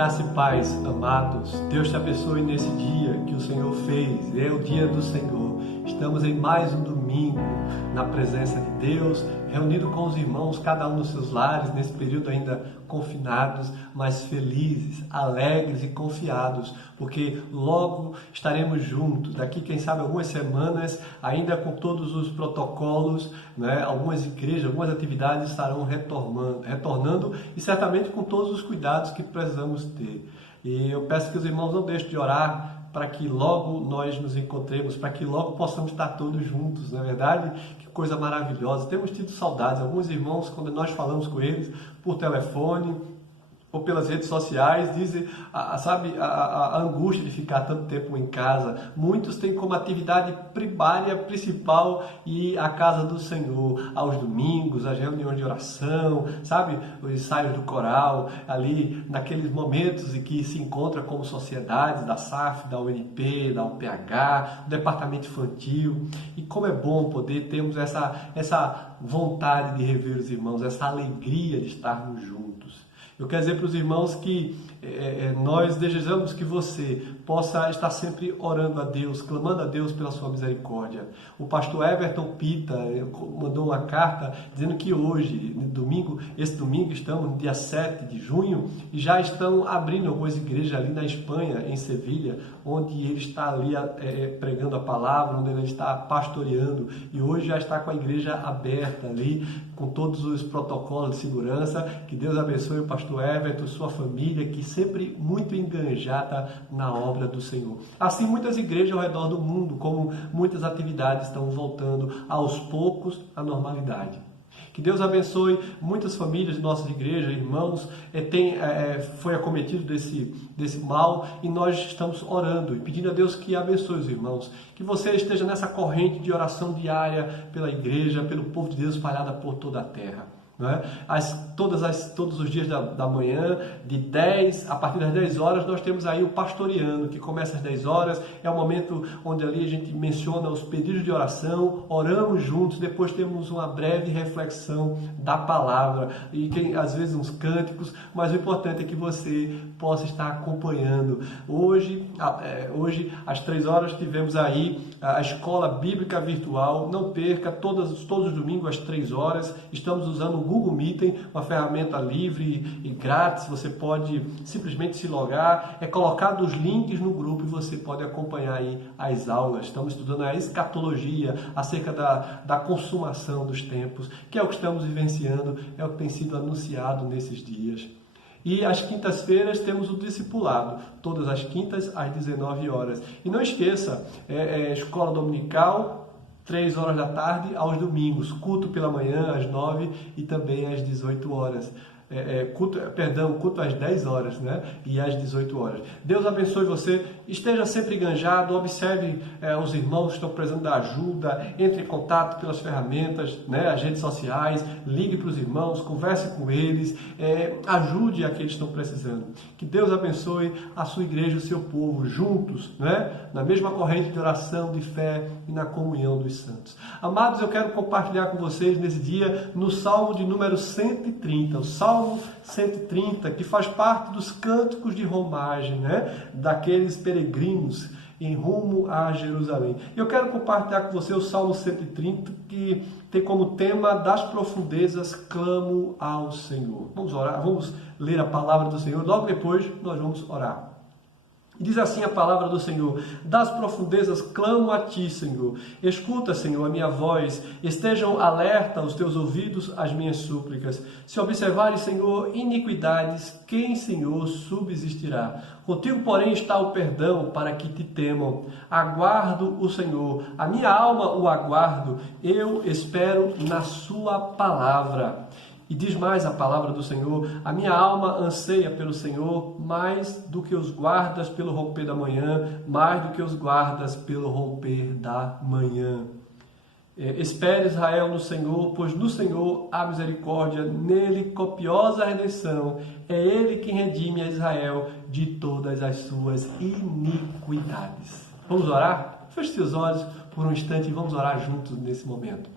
Graça e paz, amados. Deus te abençoe nesse dia que o Senhor fez. É o dia do Senhor. Estamos em mais um domingo na presença de Deus, reunido com os irmãos, cada um nos seus lares, nesse período ainda confinados, mas felizes, alegres e confiados, porque logo estaremos juntos. Daqui, quem sabe, algumas semanas, ainda com todos os protocolos, né? Algumas igrejas, algumas atividades estarão retornando e certamente com todos os cuidados que precisamos ter. E eu peço que os irmãos não deixem de orar para que logo nós nos encontremos, para que logo possamos estar todos juntos, não é verdade? Que coisa maravilhosa. Temos tido saudades. Alguns irmãos, quando nós falamos com eles por telefone, ou pelas redes sociais, dizem, sabe, a angústia de ficar tanto tempo em casa. Muitos têm como atividade primária, principal, ir à casa do Senhor, aos domingos, às reuniões de oração, sabe, os ensaios do coral, ali naqueles momentos em que se encontra como sociedades da SAF, da UNP, da UPH, do departamento infantil. E como é bom poder termos essa vontade de rever os irmãos, essa alegria de estarmos juntos. Eu quero dizer para os irmãos que nós desejamos que você possa estar sempre orando a Deus, clamando a Deus pela sua misericórdia. O pastor Everton Pita mandou uma carta dizendo que hoje, esse domingo, estamos no dia 7 de junho e já estão abrindo algumas igrejas ali na Espanha, em Sevilha, onde ele está ali pregando a palavra, onde ele está pastoreando, e hoje já está com a igreja aberta ali, com todos os protocolos de segurança. Que Deus abençoe o pastor Everton, sua família, que sempre muito enganjada na obra do Senhor. Assim, muitas igrejas ao redor do mundo, como muitas atividades estão voltando aos poucos à normalidade. Que Deus abençoe muitas famílias de nossas igrejas, irmãos, foi acometido desse mal, e nós estamos orando e pedindo a Deus que abençoe os irmãos. Que você esteja nessa corrente de oração diária pela igreja, pelo povo de Deus espalhada por toda a terra. Né? Todos os dias da manhã, a partir das 10 horas, nós temos aí o pastoreando, que começa às 10 horas, é o momento onde ali a gente menciona os pedidos de oração, oramos juntos, depois temos uma breve reflexão da palavra, e tem às vezes uns cânticos, mas o importante é que você possa estar acompanhando. Hoje às 3 horas, tivemos aí a escola bíblica virtual. Não perca, todos os domingos às 3 horas, estamos usando o Google Meeting, uma ferramenta livre e grátis. Você pode simplesmente se logar, colocado os links no grupo, e você pode acompanhar aí as aulas. Estamos estudando a escatologia, acerca da consumação dos tempos, que é o que estamos vivenciando, é o que tem sido anunciado nesses dias. E às quintas-feiras temos o discipulado, todas as quintas às 19 horas. E não esqueça, escola dominical, 3 horas da tarde aos domingos, culto pela manhã às 9 e também às 18 horas. Culto às 10 horas, né? E às 18 horas. Deus abençoe você, esteja sempre enganjado, observe os irmãos que estão precisando da ajuda, entre em contato pelas ferramentas, né? As redes sociais, ligue para os irmãos, converse com eles, ajude aqueles que estão precisando. Que Deus abençoe a sua igreja, o seu povo, juntos, né? Na mesma corrente de oração, de fé e na comunhão dos santos. Amados, eu quero compartilhar com vocês nesse dia no Salmo de número 130, o Salmo 130, que faz parte dos cânticos de romagem, né? Daqueles peregrinos em rumo a Jerusalém. Eu quero compartilhar com você o Salmo 130, que tem como tema: das profundezas clamo ao Senhor. Vamos orar, vamos ler a palavra do Senhor, logo depois nós vamos orar. E diz assim a palavra do Senhor: das profundezas clamo a ti, Senhor. Escuta, Senhor, a minha voz. Estejam alerta os teus ouvidos às minhas súplicas. Se observares, Senhor, iniquidades, quem, Senhor, subsistirá? Contigo, porém, está o perdão, para que te temam. Aguardo o Senhor. A minha alma o aguardo. Eu espero na sua palavra. E diz mais a palavra do Senhor: a minha alma anseia pelo Senhor mais do que os guardas pelo romper da manhã, mais do que os guardas pelo romper da manhã. Espere, Israel, no Senhor, pois no Senhor há misericórdia, nele copiosa redenção. É ele quem redime a Israel de todas as suas iniquidades. Vamos orar? Feche seus olhos por um instante e vamos orar juntos nesse momento.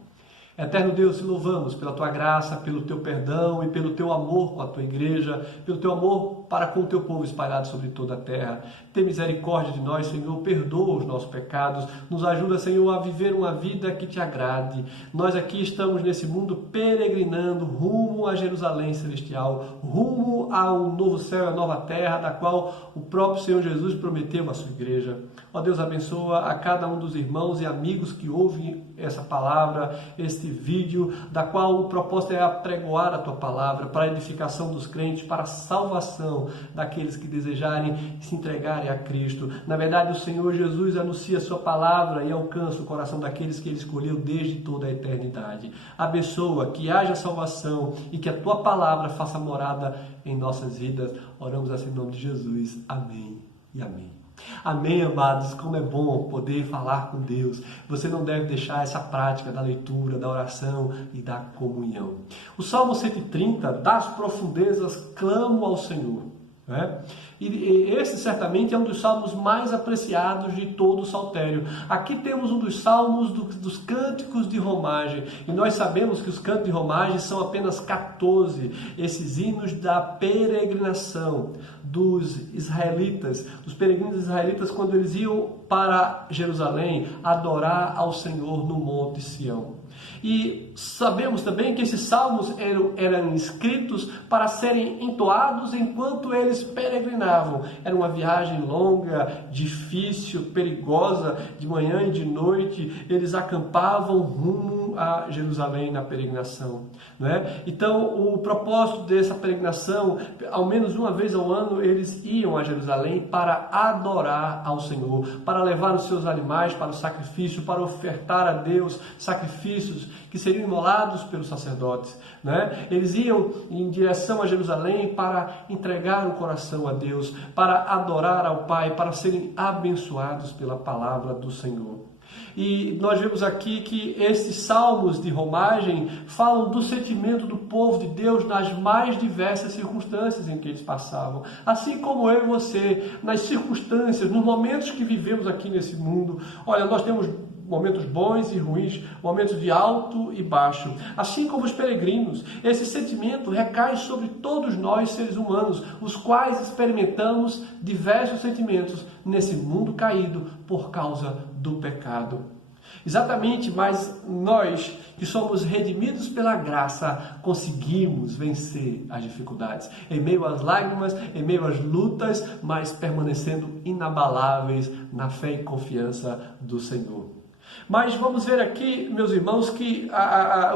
Eterno Deus, te louvamos pela tua graça, pelo teu perdão e pelo teu amor com a tua igreja, pelo teu amor para com o teu povo espalhado sobre toda a terra. Tem misericórdia de nós, Senhor, perdoa os nossos pecados, nos ajuda, Senhor, a viver uma vida que te agrade. Nós aqui estamos nesse mundo peregrinando rumo a Jerusalém celestial, rumo ao novo céu e a nova terra, da qual o próprio Senhor Jesus prometeu à sua igreja. Ó Deus, abençoa a cada um dos irmãos e amigos que ouvem essa palavra, este vídeo, da qual o propósito é apregoar a tua palavra para a edificação dos crentes, para a salvação coração daqueles que desejarem se entregarem a Cristo. Na verdade, o Senhor Jesus anuncia a sua palavra e alcança o coração daqueles que Ele escolheu desde toda a eternidade. Abençoa, que haja salvação e que a Tua palavra faça morada em nossas vidas. Oramos assim em nome de Jesus. Amém e amém. Amém, amados, como é bom poder falar com Deus. Você não deve deixar essa prática da leitura, da oração e da comunhão. O Salmo 130, das profundezas clamo ao Senhor. E esse certamente é um dos salmos mais apreciados de todo o saltério. Aqui temos um dos salmos dos cânticos de romagem, e nós sabemos que os cânticos de romagem são apenas 14, esses hinos da peregrinação dos israelitas, dos peregrinos israelitas, quando eles iam para Jerusalém adorar ao Senhor no Monte Sião. E sabemos também que esses salmos eram escritos para serem entoados enquanto eles peregrinavam. Era uma viagem longa, difícil, perigosa, de manhã e de noite. Eles acampavam rumo a Jerusalém na peregrinação. Não é? Então, o propósito dessa peregrinação, ao menos uma vez ao ano, eles iam a Jerusalém para adorar ao Senhor, para levar os seus animais para o sacrifício, para ofertar a Deus sacrifícios que seriam imolados pelos sacerdotes. Né? Eles iam em direção a Jerusalém para entregar o coração a Deus, para adorar ao Pai, para serem abençoados pela palavra do Senhor. E nós vemos aqui que esses salmos de romagem falam do sentimento do povo de Deus nas mais diversas circunstâncias em que eles passavam. Assim como eu e você, nas circunstâncias, nos momentos que vivemos aqui nesse mundo. Olha, nós temos momentos bons e ruins, momentos de alto e baixo. Assim como os peregrinos, esse sentimento recai sobre todos nós, seres humanos, os quais experimentamos diversos sentimentos nesse mundo caído por causa do pecado. Exatamente, mas nós que somos redimidos pela graça, conseguimos vencer as dificuldades. Em meio às lágrimas, em meio às lutas, mas permanecendo inabaláveis na fé e confiança do Senhor. Mas vamos ver aqui, meus irmãos, que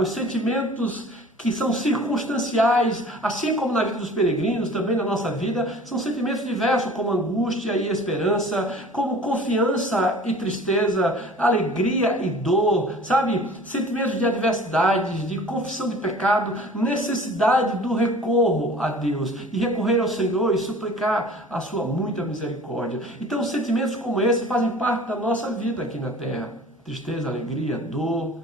os sentimentos que são circunstanciais, assim como na vida dos peregrinos, também na nossa vida, são sentimentos diversos, como angústia e esperança, como confiança e tristeza, alegria e dor, sabe? Sentimentos de adversidade, de confissão de pecado, necessidade do recorro a Deus, e recorrer ao Senhor e suplicar a sua muita misericórdia. Então, sentimentos como esse fazem parte da nossa vida aqui na terra. Tristeza, alegria, dor,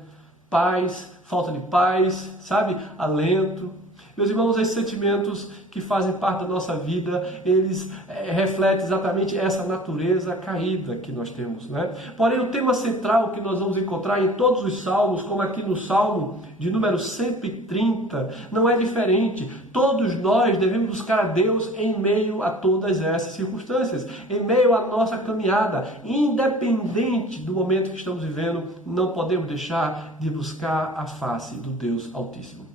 paz, falta de paz, sabe? Alento. Meus irmãos, esses sentimentos que fazem parte da nossa vida, eles refletem exatamente essa natureza caída que nós temos, né? Porém, o tema central que nós vamos encontrar em todos os salmos, como aqui no Salmo de número 130, não é diferente. Todos nós devemos buscar a Deus em meio a todas essas circunstâncias, em meio à nossa caminhada, independente do momento que estamos vivendo, não podemos deixar de buscar a face do Deus Altíssimo.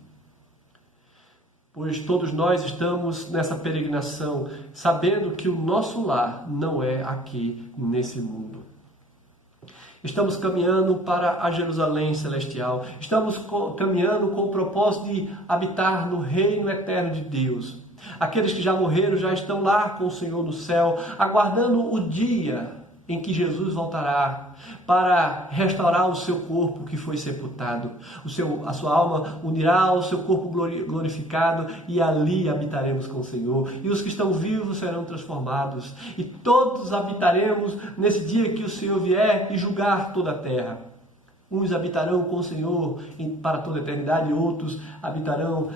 Pois todos nós estamos nessa peregrinação, sabendo que o nosso lar não é aqui nesse mundo. Estamos caminhando para a Jerusalém celestial. Estamos caminhando com o propósito de habitar no reino eterno de Deus. Aqueles que já morreram já estão lá com o Senhor no céu, aguardando o dia em que Jesus voltará para restaurar o seu corpo que foi sepultado. A sua alma unirá ao seu corpo glorificado e ali habitaremos com o Senhor. E os que estão vivos serão transformados. E todos habitaremos nesse dia que o Senhor vier e julgar toda a terra. Uns habitarão com o Senhor para toda a eternidade, e outros habitarão,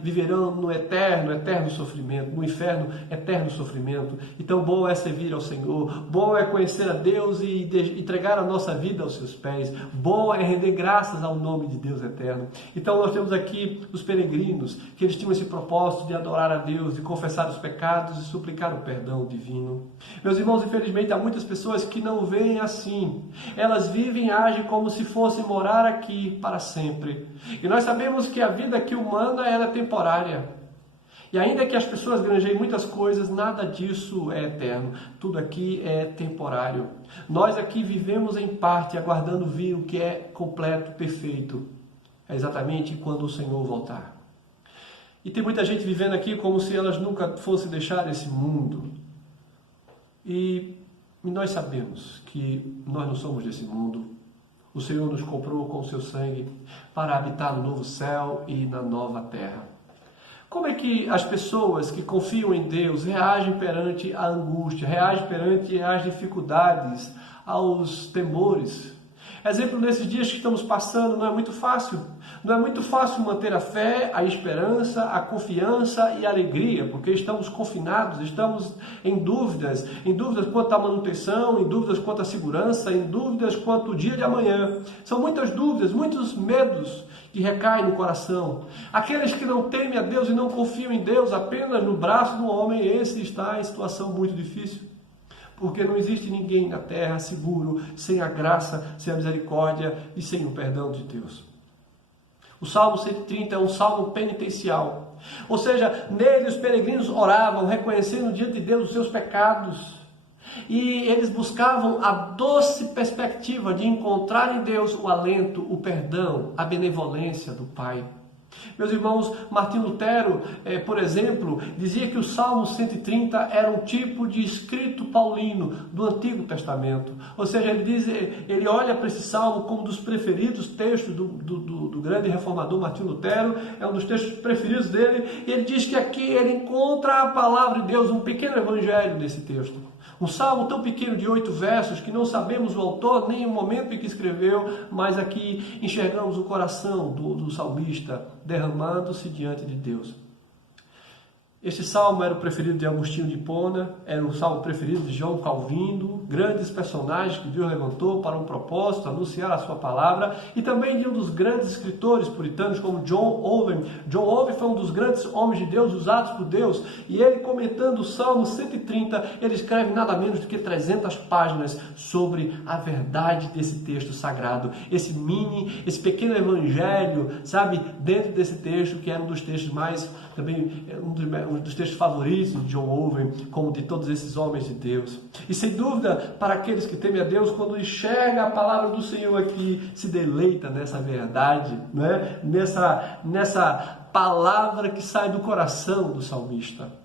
viverão no eterno sofrimento, no inferno, eterno sofrimento. Então, bom é servir ao Senhor, bom é conhecer a Deus e entregar a nossa vida aos seus pés, bom é render graças ao nome de Deus eterno. Então, nós temos aqui os peregrinos, que eles tinham esse propósito de adorar a Deus, de confessar os pecados e suplicar o perdão divino. Meus irmãos, infelizmente, há muitas pessoas que não veem assim. Elas vivem e agem como se fossem morar aqui para sempre. E nós sabemos que a vida aqui humana ela é temporária. E ainda que as pessoas granjeiem muitas coisas, nada disso é eterno. Tudo aqui é temporário. Nós aqui vivemos em parte, aguardando vir o que é completo, perfeito. É exatamente quando o Senhor voltar. E tem muita gente vivendo aqui como se elas nunca fossem deixar esse mundo. E nós sabemos que nós não somos desse mundo. O Senhor nos comprou com o seu sangue para habitar no novo céu e na nova terra. Como é que as pessoas que confiam em Deus reagem perante a angústia, reagem perante as dificuldades, aos temores? Exemplo, nesses dias que estamos passando, não é muito fácil. Não é muito fácil manter a fé, a esperança, a confiança e a alegria, porque estamos confinados, estamos em dúvidas quanto à manutenção, em dúvidas quanto à segurança, em dúvidas quanto ao dia de amanhã. São muitas dúvidas, muitos medos que recaem no coração. Aqueles que não temem a Deus e não confiam em Deus apenas no braço do homem, esse está em situação muito difícil. Porque não existe ninguém na terra seguro sem a graça, sem a misericórdia e sem o perdão de Deus. O Salmo 130 é um salmo penitencial. Ou seja, nele os peregrinos oravam, reconhecendo diante de Deus os seus pecados. E eles buscavam a doce perspectiva de encontrar em Deus o alento, o perdão, a benevolência do Pai. Meus irmãos, Martinho Lutero, por exemplo, dizia que o Salmo 130 era um tipo de escrito paulino do Antigo Testamento. Ou seja, ele olha para esse salmo como um dos preferidos textos do grande reformador Martinho Lutero, é um dos textos preferidos dele, e ele diz que aqui ele encontra a palavra de Deus, um pequeno evangelho nesse texto. Um salmo tão pequeno de 8 versos que não sabemos o autor nem o momento em que escreveu, mas aqui enxergamos o coração do salmista derramando-se diante de Deus. Este salmo era o preferido de Agostinho de Hipona, era o salmo preferido de João Calvino, grandes personagens que Deus levantou para um propósito, anunciar a sua palavra, e também de um dos grandes escritores puritanos como John Owen. John Owen foi um dos grandes homens de Deus usados por Deus, e ele, comentando o Salmo 130, ele escreve nada menos do que 300 páginas sobre a verdade desse texto sagrado, esse pequeno evangelho, sabe, dentro desse texto, que era um dos textos mais, também um dos textos favoritos de John Owen, como de todos esses homens de Deus. E sem dúvida, para aqueles que temem a Deus, quando enxerga a palavra do Senhor aqui, se deleita nessa verdade, né? nessa palavra que sai do coração do salmista.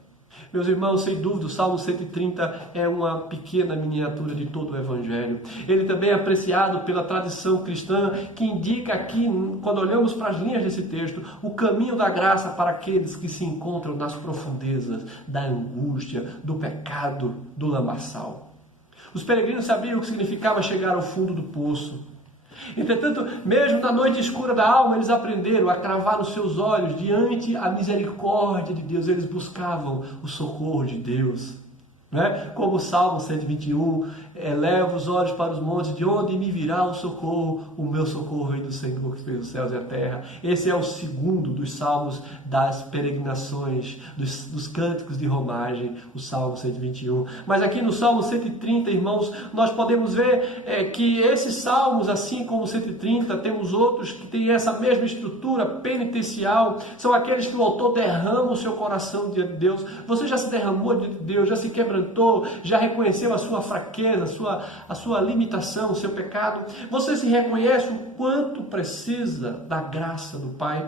Meus irmãos, sem dúvida, o Salmo 130 é uma pequena miniatura de todo o Evangelho. Ele também é apreciado pela tradição cristã, que indica aqui, quando olhamos para as linhas desse texto, o caminho da graça para aqueles que se encontram nas profundezas da angústia, do pecado, do lamaçal. Os peregrinos sabiam o que significava chegar ao fundo do poço. Entretanto, mesmo na noite escura da alma, eles aprenderam a cravar os seus olhos diante a misericórdia de Deus. Eles buscavam o socorro de Deus. Né? Como o Salmo 121, eleva os olhos para os montes, de onde me virá o socorro? O meu socorro vem do Senhor que fez os céus e a terra. Esse é o segundo dos salmos das peregrinações, dos cânticos de romagem, o Salmo 121. Mas aqui no Salmo 130, irmãos, nós podemos ver que esses salmos, assim como o 130, temos outros que têm essa mesma estrutura penitencial, são aqueles que o autor derrama o seu coração diante de Deus. Você já se derramou diante de Deus, já se quebrantou, já reconheceu a sua fraqueza, a sua limitação, o seu pecado? Você se reconhece o quanto precisa da graça do Pai?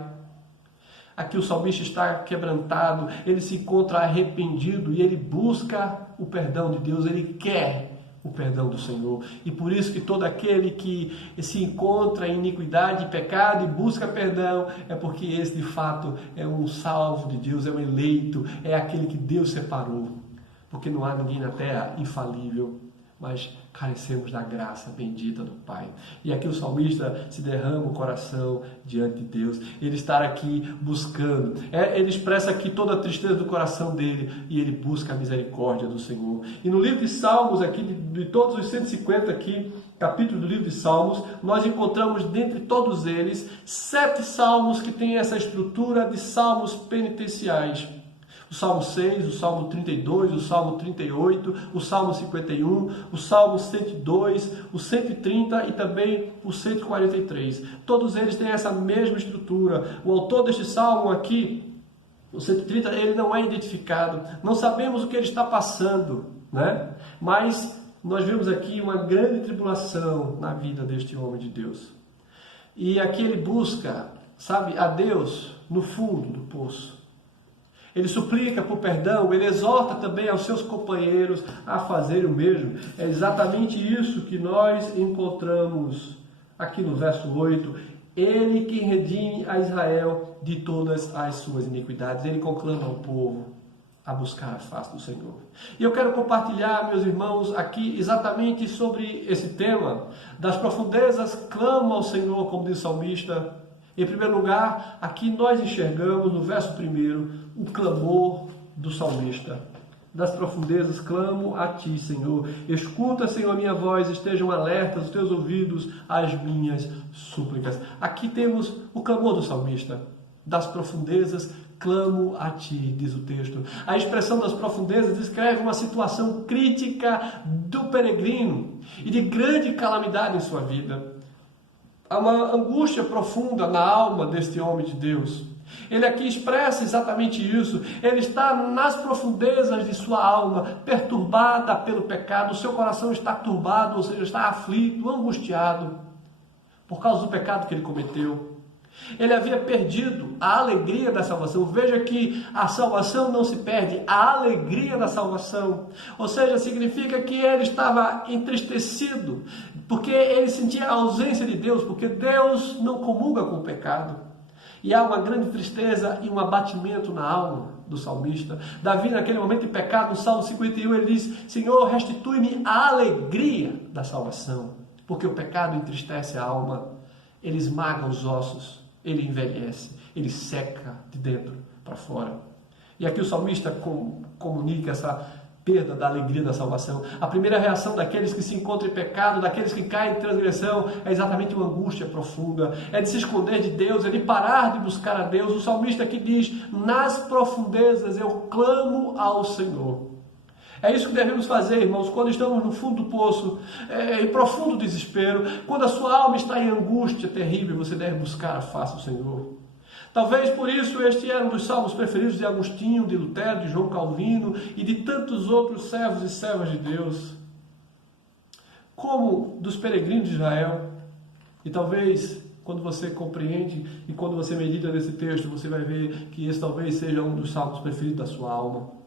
Aqui o salmista está quebrantado, ele se encontra arrependido e ele busca o perdão de Deus, ele quer o perdão do Senhor. E por isso que todo aquele que se encontra em iniquidade e pecado e busca perdão, é porque esse de fato é um salvo de Deus, é um eleito, é aquele que Deus separou. Porque não há ninguém na terra infalível, mas carecemos da graça bendita do Pai. E aqui o salmista se derrama o coração diante de Deus. Ele está aqui buscando. Ele expressa aqui toda a tristeza do coração dele e ele busca a misericórdia do Senhor. E no livro de Salmos, aqui de todos os 150 aqui, capítulos do livro de Salmos, nós encontramos dentre todos eles 7 salmos que têm essa estrutura de salmos penitenciais. O Salmo 6, o Salmo 32, o Salmo 38, o Salmo 51, o Salmo 102, o 130 e também o 143. Todos eles têm essa mesma estrutura. O autor deste salmo aqui, o 130, ele não é identificado. Não sabemos o que ele está passando, né? Mas nós vemos aqui uma grande tribulação na vida deste homem de Deus. E aqui ele busca, sabe, a Deus no fundo do poço. Ele suplica por perdão, ele exorta também aos seus companheiros a fazerem o mesmo. É exatamente isso que nós encontramos aqui no verso 8. Ele quem redime a Israel de todas as suas iniquidades. Ele conclama ao povo a buscar a face do Senhor. E eu quero compartilhar, meus irmãos, aqui exatamente sobre esse tema. Das profundezas clamo ao Senhor, como diz o salmista. Em primeiro lugar, aqui nós enxergamos no verso 1 o clamor do salmista. Das profundezas clamo a ti, Senhor. Escuta, Senhor, a minha voz, estejam alertas os teus ouvidos às minhas súplicas. Aqui temos o clamor do salmista. Das profundezas clamo a ti, diz o texto. A expressão das profundezas descreve uma situação crítica do peregrino e de grande calamidade em sua vida. Há uma angústia profunda na alma deste homem de Deus. Ele aqui expressa exatamente isso. Ele está nas profundezas de sua alma, perturbada pelo pecado. O seu coração está turbado, ou seja, está aflito, angustiado, por causa do pecado que ele cometeu. Ele havia perdido a alegria da salvação. Veja que a salvação não se perde, a alegria da salvação. Ou seja, significa que ele estava entristecido, porque ele sentia a ausência de Deus, porque Deus não comunga com o pecado. E há uma grande tristeza e um abatimento na alma do salmista. Davi, naquele momento de pecado, no Salmo 51, ele diz: Senhor, restitui-me a alegria da salvação, porque o pecado entristece a alma, ele esmaga os ossos, ele envelhece, ele seca de dentro para fora. E aqui o salmista comunica essa perda da alegria da salvação. A primeira reação daqueles que se encontram em pecado, daqueles que caem em transgressão, é exatamente uma angústia profunda, é de se esconder de Deus, é de parar de buscar a Deus. O salmista aqui diz: nas profundezas eu clamo ao Senhor. É isso que devemos fazer, irmãos, quando estamos no fundo do poço, em profundo desespero, quando a sua alma está em angústia terrível, você deve buscar a face do Senhor. Talvez por isso este era um dos salmos preferidos de Agostinho, de Lutero, de João Calvino e de tantos outros servos e servas de Deus, como dos peregrinos de Israel. E talvez, quando você compreende e quando você medita nesse texto, você vai ver que esse talvez seja um dos salmos preferidos da sua alma.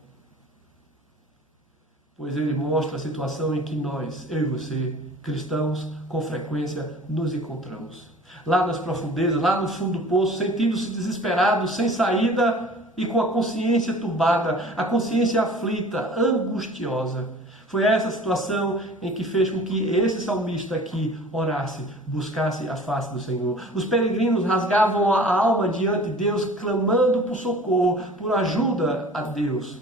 Pois ele mostra a situação em que nós, eu e você, cristãos, com frequência nos encontramos. Lá nas profundezas, lá no fundo do poço, sentindo-se desesperados, sem saída e com a consciência turbada, a consciência aflita, angustiosa. Foi essa situação em que fez com que esse salmista aqui orasse, buscasse a face do Senhor. Os peregrinos rasgavam a alma diante de Deus, clamando por socorro, por ajuda a Deus.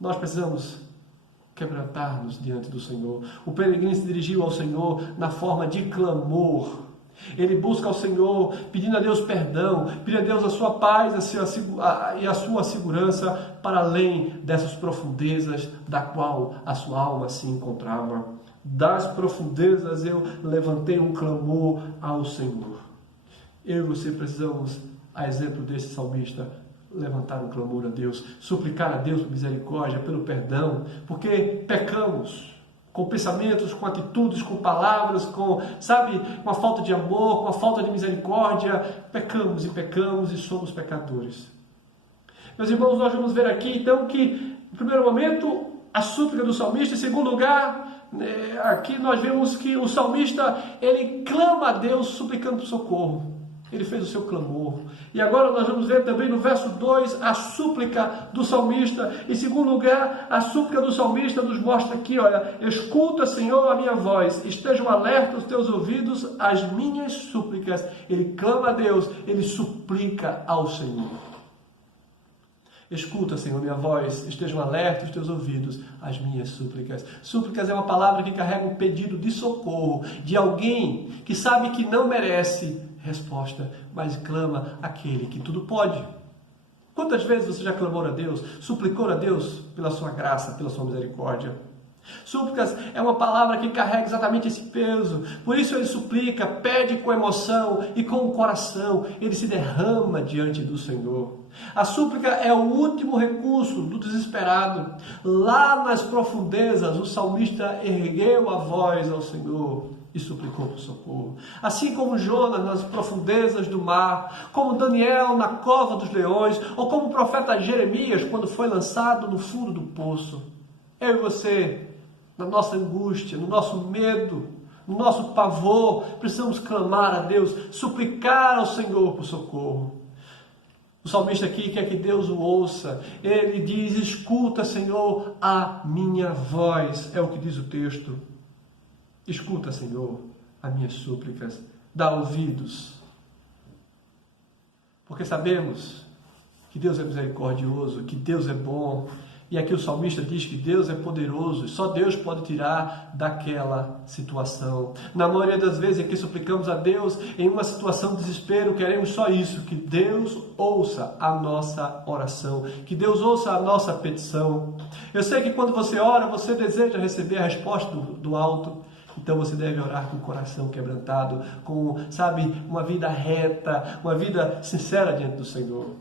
Nós precisamos quebrantar-nos diante do Senhor. O peregrino se dirigiu ao Senhor na forma de clamor. Ele busca ao Senhor, pedindo a Deus perdão, pedindo a Deus a sua paz e a sua segurança para além dessas profundezas da qual a sua alma se encontrava. Das profundezas eu levantei um clamor ao Senhor. Eu e você precisamos, a exemplo desse salmista, levantar um clamor a Deus, suplicar a Deus por misericórdia, pelo perdão, porque pecamos com pensamentos, com atitudes, com palavras, com a falta de amor, com a falta de misericórdia. Pecamos e somos pecadores. Meus irmãos, nós vamos ver aqui então que, no primeiro momento, a súplica do salmista. Em segundo lugar, aqui nós vemos que o salmista, ele clama a Deus suplicando por socorro. Ele fez o seu clamor. E agora nós vamos ver também no verso 2 a súplica do salmista. Em segundo lugar, a súplica do salmista nos mostra aqui, olha: escuta, Senhor, a minha voz, estejam alertas os teus ouvidos às minhas súplicas. Ele clama a Deus, ele suplica ao Senhor. Escuta, Senhor, minha voz, estejam alertas os teus ouvidos às minhas súplicas. Súplicas é uma palavra que carrega um pedido de socorro, de alguém que sabe que não merece resposta, mas clama aquele que tudo pode. Quantas vezes você já clamou a Deus, suplicou a Deus pela sua graça, pela sua misericórdia? Súplicas é uma palavra que carrega exatamente esse peso. Por isso ele suplica, pede com emoção e com o coração. Ele se derrama diante do Senhor. A súplica é o último recurso do desesperado. Lá nas profundezas, o salmista ergueu a voz ao Senhor e suplicou por socorro. Assim como Jonas nas profundezas do mar, como Daniel na cova dos leões, ou como o profeta Jeremias quando foi lançado no fundo do poço. Eu e você, na nossa angústia, no nosso medo, no nosso pavor, precisamos clamar a Deus, suplicar ao Senhor por socorro. O salmista aqui quer que Deus o ouça. Ele diz, escuta, Senhor, a minha voz. É o que diz o texto. Escuta, Senhor, as minhas súplicas. Dá ouvidos. Porque sabemos que Deus é misericordioso, que Deus é bom. E aqui o salmista diz que Deus é poderoso, só Deus pode tirar daquela situação. Na maioria das vezes em que suplicamos a Deus em uma situação de desespero, queremos só isso, que Deus ouça a nossa oração, que Deus ouça a nossa petição. Eu sei que quando você ora, você deseja receber a resposta do alto. Então você deve orar com o coração quebrantado, com, uma vida reta, uma vida sincera diante do Senhor.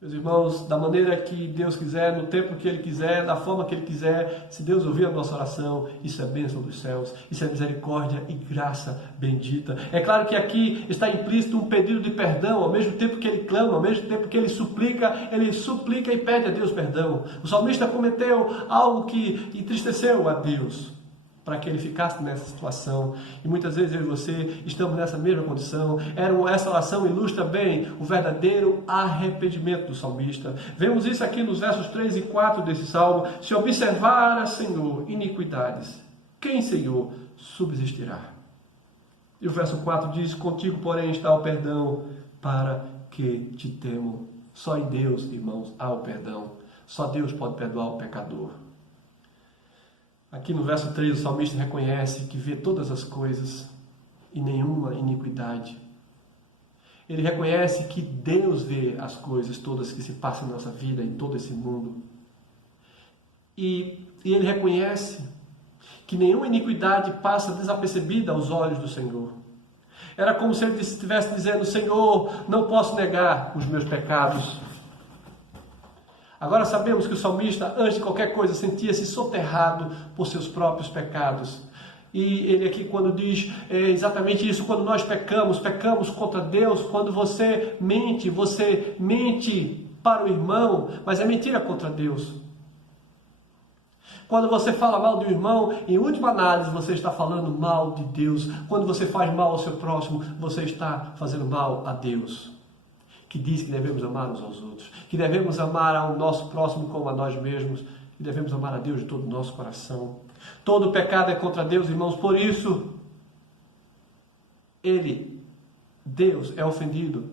Meus irmãos, da maneira que Deus quiser, no tempo que Ele quiser, da forma que Ele quiser, se Deus ouvir a nossa oração, isso é bênção dos céus, isso é misericórdia e graça bendita. É claro que aqui está implícito um pedido de perdão, ao mesmo tempo que Ele clama, ao mesmo tempo que Ele suplica e pede a Deus perdão. O salmista cometeu algo que entristeceu a Deus, para que ele ficasse nessa situação. E muitas vezes eu e você estamos nessa mesma condição. Essa oração ilustra bem o verdadeiro arrependimento do salmista. Vemos isso aqui nos versos 3 e 4 desse salmo. Se observar, Senhor, iniquidades, quem, Senhor, subsistirá? E o verso 4 diz, contigo, porém, está o perdão para que te temam. Só em Deus, irmãos, há o perdão. Só Deus pode perdoar o pecador. Aqui no verso 3 o salmista reconhece que vê todas as coisas e nenhuma iniquidade. Ele reconhece que Deus vê as coisas todas que se passam na nossa vida, em todo esse mundo. E ele reconhece que nenhuma iniquidade passa desapercebida aos olhos do Senhor. Era como se ele estivesse dizendo, Senhor, não posso negar os meus pecados. Agora sabemos que o salmista, antes de qualquer coisa, sentia-se soterrado por seus próprios pecados. E ele aqui quando diz exatamente isso, quando nós pecamos contra Deus, quando você mente para o irmão, mas é mentira contra Deus. Quando você fala mal do irmão, em última análise você está falando mal de Deus. Quando você faz mal ao seu próximo, você está fazendo mal a Deus, que diz que devemos amar uns aos outros, que devemos amar ao nosso próximo como a nós mesmos, e devemos amar a Deus de todo o nosso coração. Todo pecado é contra Deus, irmãos, por isso, Deus é ofendido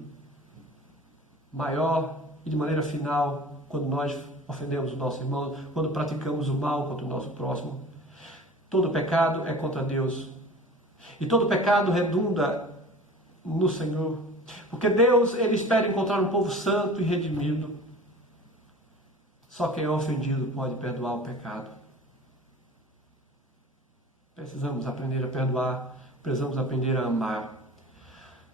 maior e de maneira final quando nós ofendemos o nosso irmão, quando praticamos o mal contra o nosso próximo. Todo pecado é contra Deus, e todo pecado redunda no Senhor. Porque Deus, Ele espera encontrar um povo santo e redimido. Só quem é ofendido pode perdoar o pecado. Precisamos aprender a perdoar, precisamos aprender a amar.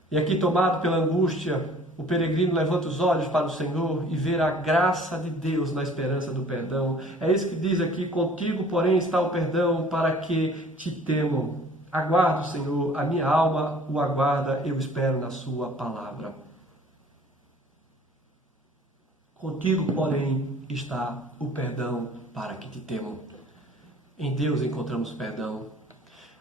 E aqui, tomado pela angústia, o peregrino levanta os olhos para o Senhor e vê a graça de Deus na esperança do perdão. É isso que diz aqui, contigo, porém, está o perdão para que te temam. Aguardo, Senhor, a minha alma o aguarda, eu espero na sua palavra. Contigo, porém, está o perdão para que te temam. Em Deus encontramos perdão.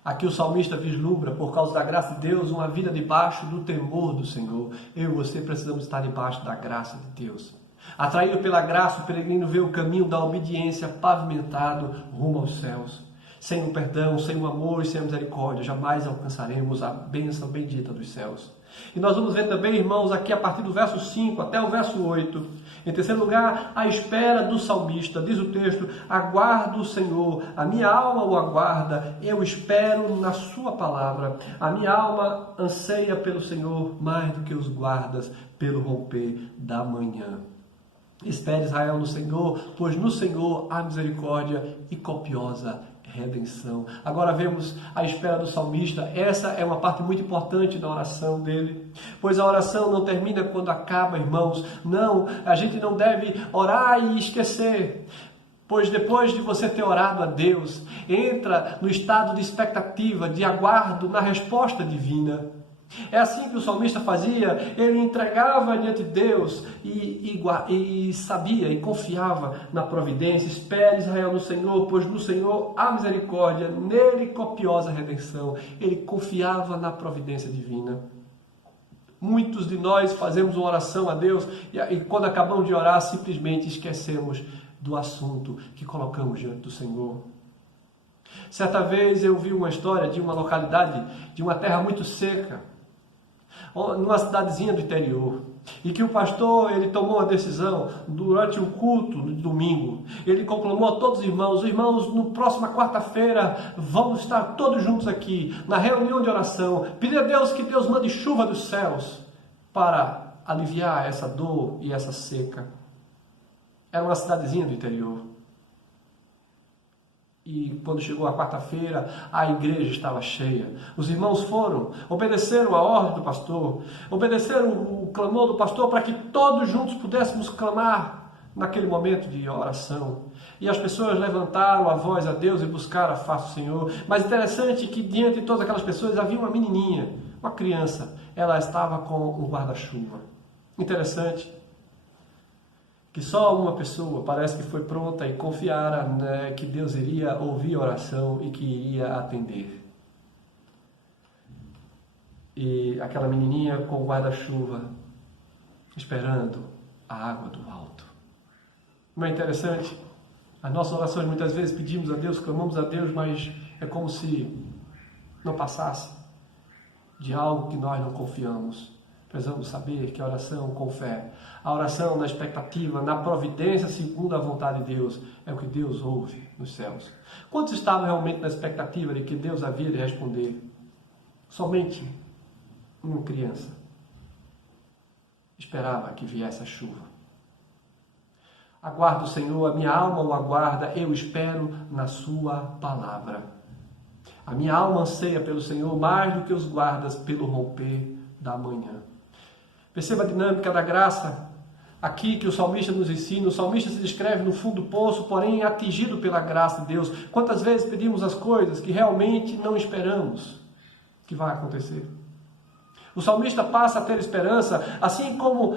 Aqui o salmista vislumbra, por causa da graça de Deus, uma vida debaixo do temor do Senhor. Eu e você precisamos estar debaixo da graça de Deus. Atraído pela graça, o peregrino vê o caminho da obediência pavimentado rumo aos céus. Sem o perdão, sem o amor e sem a misericórdia, jamais alcançaremos a bênção bendita dos céus. E nós vamos ver também, irmãos, aqui a partir do verso 5 até o verso 8. Em terceiro lugar, a espera do salmista. Diz o texto, aguardo o Senhor, a minha alma o aguarda, eu espero na sua palavra. A minha alma anseia pelo Senhor mais do que os guardas pelo romper da manhã. Espere Israel no Senhor, pois no Senhor há misericórdia e copiosa redenção. Agora vemos a espera do salmista. Essa é uma parte muito importante da oração dele, pois a oração não termina quando acaba, irmãos. Não, a gente não deve orar e esquecer, pois depois de você ter orado a Deus, entra no estado de expectativa, de aguardo na resposta divina. É assim que o salmista fazia, ele entregava diante de Deus e sabia e confiava na providência. Espere Israel no Senhor, pois no Senhor há misericórdia, nele copiosa redenção. Ele confiava na providência divina. Muitos de nós fazemos uma oração a Deus e quando acabamos de orar, simplesmente esquecemos do assunto que colocamos diante do Senhor. Certa vez eu vi uma história de uma localidade, de uma terra muito seca, numa cidadezinha do interior, e que o pastor ele tomou uma decisão durante um culto de domingo. Ele conclamou a todos os irmãos, no próxima quarta-feira vamos estar todos juntos aqui na reunião de oração, pedir a Deus que Deus mande chuva dos céus para aliviar essa dor e essa seca. Era uma cidadezinha do interior. E quando chegou a quarta-feira, a igreja estava cheia. Os irmãos foram, obedeceram a ordem do pastor, obedeceram o clamor do pastor para que todos juntos pudéssemos clamar naquele momento de oração. E as pessoas levantaram a voz a Deus e buscaram a face do Senhor. Mas interessante que diante de todas aquelas pessoas havia uma menininha, uma criança. Ela estava com um guarda-chuva. Interessante que só uma pessoa parece que foi pronta e confiara, né, que Deus iria ouvir a oração e que iria atender. E aquela menininha com o guarda-chuva, esperando a água do alto. Não é interessante? As nossas orações muitas vezes pedimos a Deus, clamamos a Deus, mas é como se não passasse de algo que nós não confiamos. Precisamos saber que a oração com fé, a oração na expectativa, na providência segundo a vontade de Deus, é o que Deus ouve nos céus. Quantos estavam realmente na expectativa de que Deus havia de responder? Somente uma criança esperava que viesse a chuva. Aguardo o Senhor, a minha alma o aguarda, eu espero na sua palavra. A minha alma anseia pelo Senhor mais do que os guardas pelo romper da manhã. Perceba a dinâmica da graça aqui que o salmista nos ensina. O salmista se descreve no fundo do poço, porém atingido pela graça de Deus. Quantas vezes pedimos as coisas que realmente não esperamos que vai acontecer? O salmista passa a ter esperança, assim como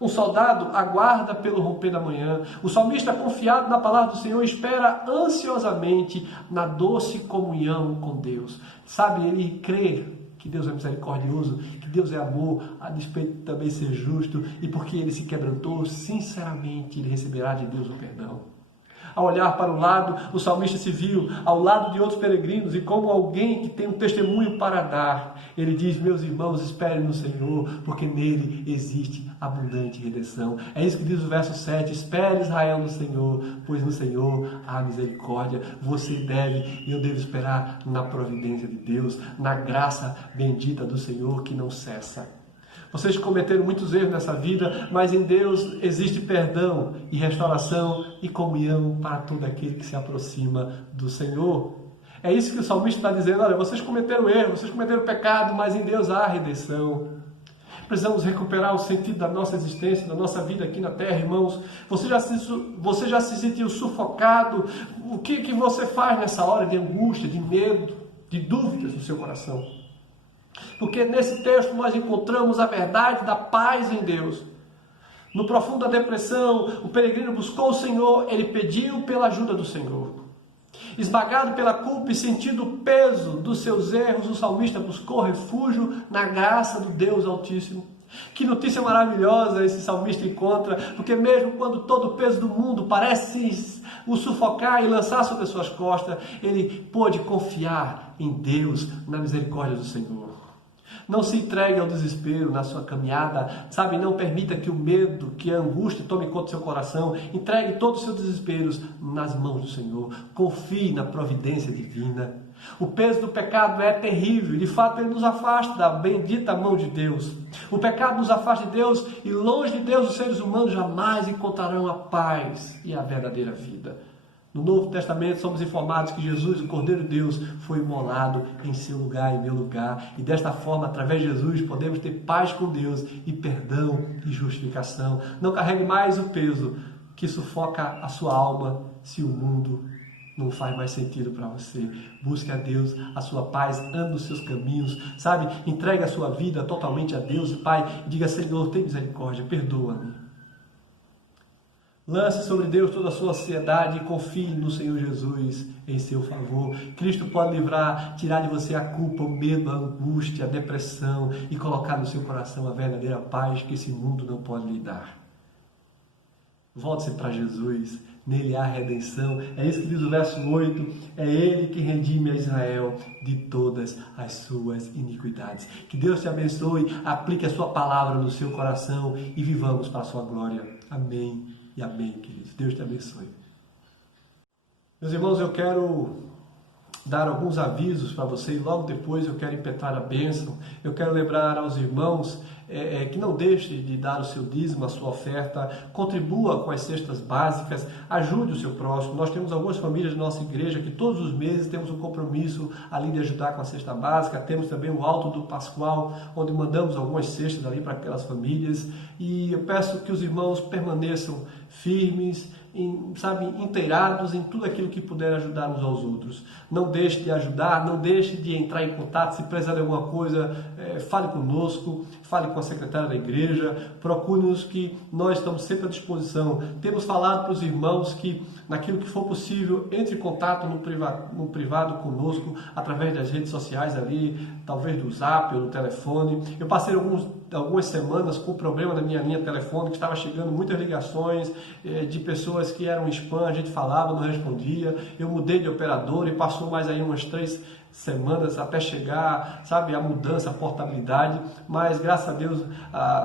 um soldado aguarda pelo romper da manhã. O salmista, confiado na palavra do Senhor, espera ansiosamente na doce comunhão com Deus. Sabe, ele crê que Deus é misericordioso, que Deus é amor, a despeito de também ser justo, e porque ele se quebrantou, sinceramente ele receberá de Deus o perdão. Ao olhar para o lado, o salmista se viu ao lado de outros peregrinos, e como alguém que tem um testemunho para dar, ele diz: meus irmãos, esperem no Senhor, porque nele existe abundante redenção. É isso que diz o verso 7, espere Israel no Senhor, pois no Senhor há misericórdia. Você deve e eu devo esperar na providência de Deus, na graça bendita do Senhor que não cessa. Vocês cometeram muitos erros nessa vida, mas em Deus existe perdão e restauração e comunhão para todo aquele que se aproxima do Senhor. É isso que o salmista está dizendo. Olha, vocês cometeram erro, vocês cometeram pecado, mas em Deus há redenção. Precisamos recuperar o sentido da nossa existência, da nossa vida aqui na terra, irmãos. Você já se sentiu sufocado? O que você faz nessa hora de angústia, de medo, de dúvidas no seu coração? Porque nesse texto nós encontramos a verdade da paz em Deus. No profundo da depressão, o peregrino buscou o Senhor, ele pediu pela ajuda do Senhor. Esmagado pela culpa e sentindo o peso dos seus erros, o salmista buscou refúgio na graça do Deus Altíssimo. Que notícia maravilhosa esse salmista encontra, porque mesmo quando todo o peso do mundo parece o sufocar e lançar sobre as suas costas, ele pôde confiar em Deus, na misericórdia do Senhor. Não se entregue ao desespero na sua caminhada, sabe? Não permita que o medo, que a angústia tome conta do seu coração. Entregue todos os seus desesperos nas mãos do Senhor. Confie na providência divina. O peso do pecado é terrível e, de fato, ele nos afasta da bendita mão de Deus. O pecado nos afasta de Deus e, longe de Deus, os seres humanos jamais encontrarão a paz e a verdadeira vida. No Novo Testamento somos informados que Jesus, o Cordeiro de Deus, foi imolado em seu lugar, em meu lugar. E desta forma, através de Jesus, podemos ter paz com Deus e perdão e justificação. Não carregue mais o peso que sufoca a sua alma se o mundo não faz mais sentido para você. Busque a Deus, a sua paz, ande nos seus caminhos, sabe? Entregue a sua vida totalmente a Deus e Pai, e diga: Senhor, tem misericórdia, perdoa-me. Lance sobre Deus toda a sua ansiedade e confie no Senhor Jesus em seu favor. Cristo pode livrar, tirar de você a culpa, o medo, a angústia, a depressão e colocar no seu coração a verdadeira paz que esse mundo não pode lhe dar. Volte-se para Jesus, nele há redenção. É isso que diz o verso 8, é Ele que redime a Israel de todas as suas iniquidades. Que Deus te abençoe, aplique a sua palavra no seu coração e vivamos para a sua glória. Amém e amém, queridos. Deus te abençoe. Meus irmãos, eu quero dar alguns avisos para vocês, logo depois eu quero impetrar a bênção. Eu quero lembrar aos irmãos que não deixe de dar o seu dízimo, a sua oferta, contribua com as cestas básicas, ajude o seu próximo. Nós temos algumas famílias da nossa igreja que todos os meses temos um compromisso ali de ajudar com a cesta básica. Temos também o Alto do Pascoal, onde mandamos algumas cestas ali para aquelas famílias. E eu peço que os irmãos permaneçam firmes, inteirados em tudo aquilo que puder ajudar uns aos outros. Não deixe de ajudar, não deixe de entrar em contato. Se precisar de alguma coisa, fale conosco, fale com a secretária da igreja, procure-nos, que nós estamos sempre à disposição. Temos falado para os irmãos que, naquilo que for possível, entre em contato no privado conosco, através das redes sociais ali, talvez do Zap ou do telefone. Eu passei algumas semanas com problema na minha linha telefônica, estava chegando muitas ligações de pessoas que eram spam, a gente falava, não respondia. Eu mudei de operador e passou mais aí umas 3 semanas até chegar, a mudança, a portabilidade, mas graças a Deus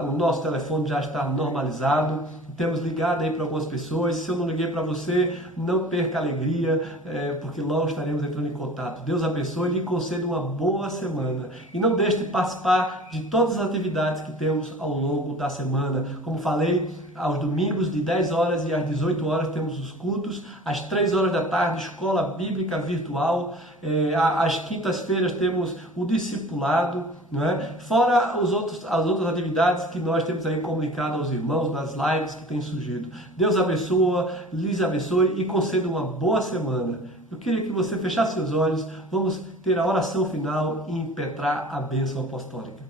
o nosso telefone já está normalizado. Temos ligado aí para algumas pessoas. Se eu não liguei para você, não perca a alegria, porque logo estaremos entrando em contato. Deus abençoe e lhe conceda uma boa semana. E não deixe de participar de todas as atividades que temos ao longo da semana. Como falei, aos domingos de 10 horas e às 18 horas temos os cultos. Às 3 horas da tarde, escola bíblica virtual. Às quintas-feiras temos o discipulado, não é? Fora as outras atividades que nós temos aí comunicado aos irmãos nas lives que têm surgido. Deus abençoa, lhes abençoe e conceda uma boa semana. Eu queria que você fechasse seus olhos. Vamos ter a oração final e impetrar a bênção apostólica.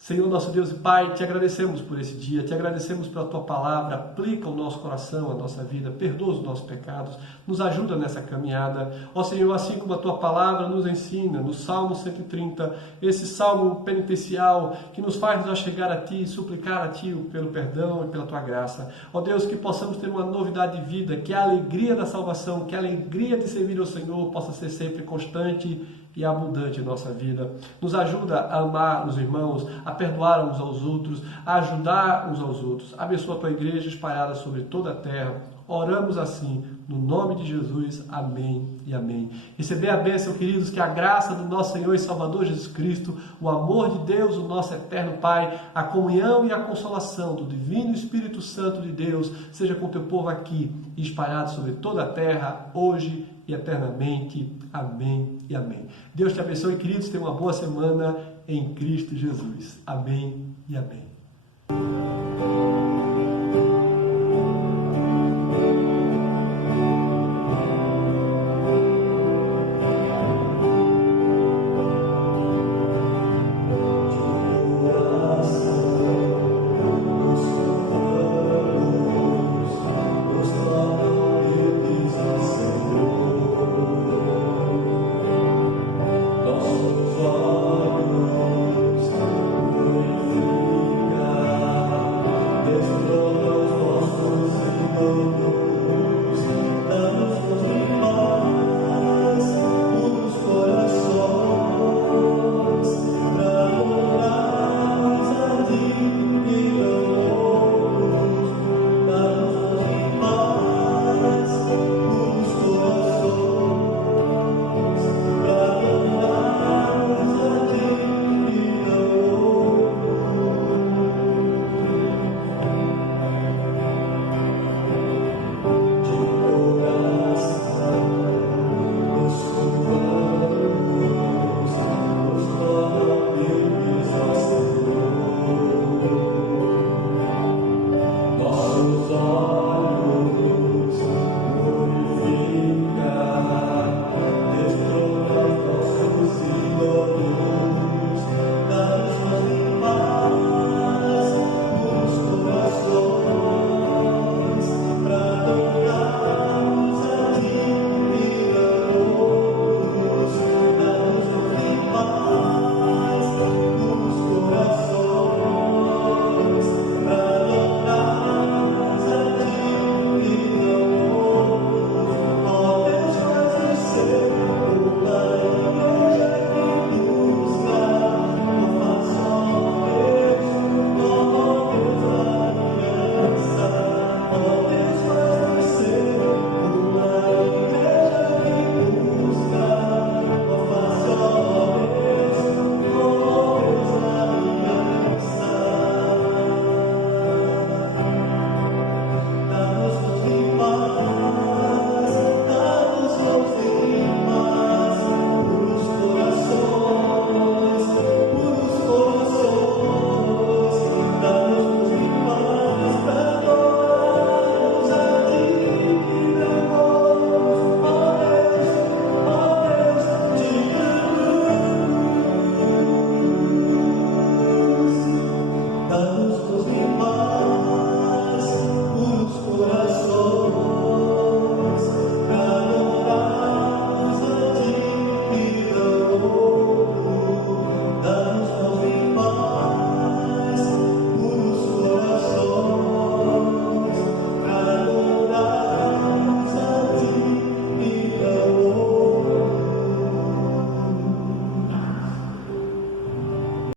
Senhor, nosso Deus e Pai, te agradecemos por esse dia, te agradecemos pela tua palavra. Aplica o nosso coração, a nossa vida, perdoa os nossos pecados, nos ajuda nessa caminhada. Ó Senhor, assim como a tua palavra nos ensina, no Salmo 130, esse salmo penitencial que nos faz nos achegar a ti, suplicar a ti pelo perdão e pela tua graça. Ó Deus, que possamos ter uma novidade de vida, que a alegria da salvação, que a alegria de servir ao Senhor possa ser sempre constante e abundante em nossa vida. Nos ajuda a amar os irmãos, a perdoar uns aos outros, a ajudar uns aos outros. Abençoa a tua igreja espalhada sobre toda a terra. Oramos assim, no nome de Jesus. Amém e amém. Receber a bênção, queridos, que a graça do nosso Senhor e Salvador Jesus Cristo, o amor de Deus, o nosso eterno Pai, a comunhão e a consolação do Divino Espírito Santo de Deus, seja com o teu povo aqui e espalhado sobre toda a terra, hoje e eternamente. Amém e amém. Deus te abençoe, queridos. Tenha uma boa semana em Cristo Jesus. Amém e amém. Nosso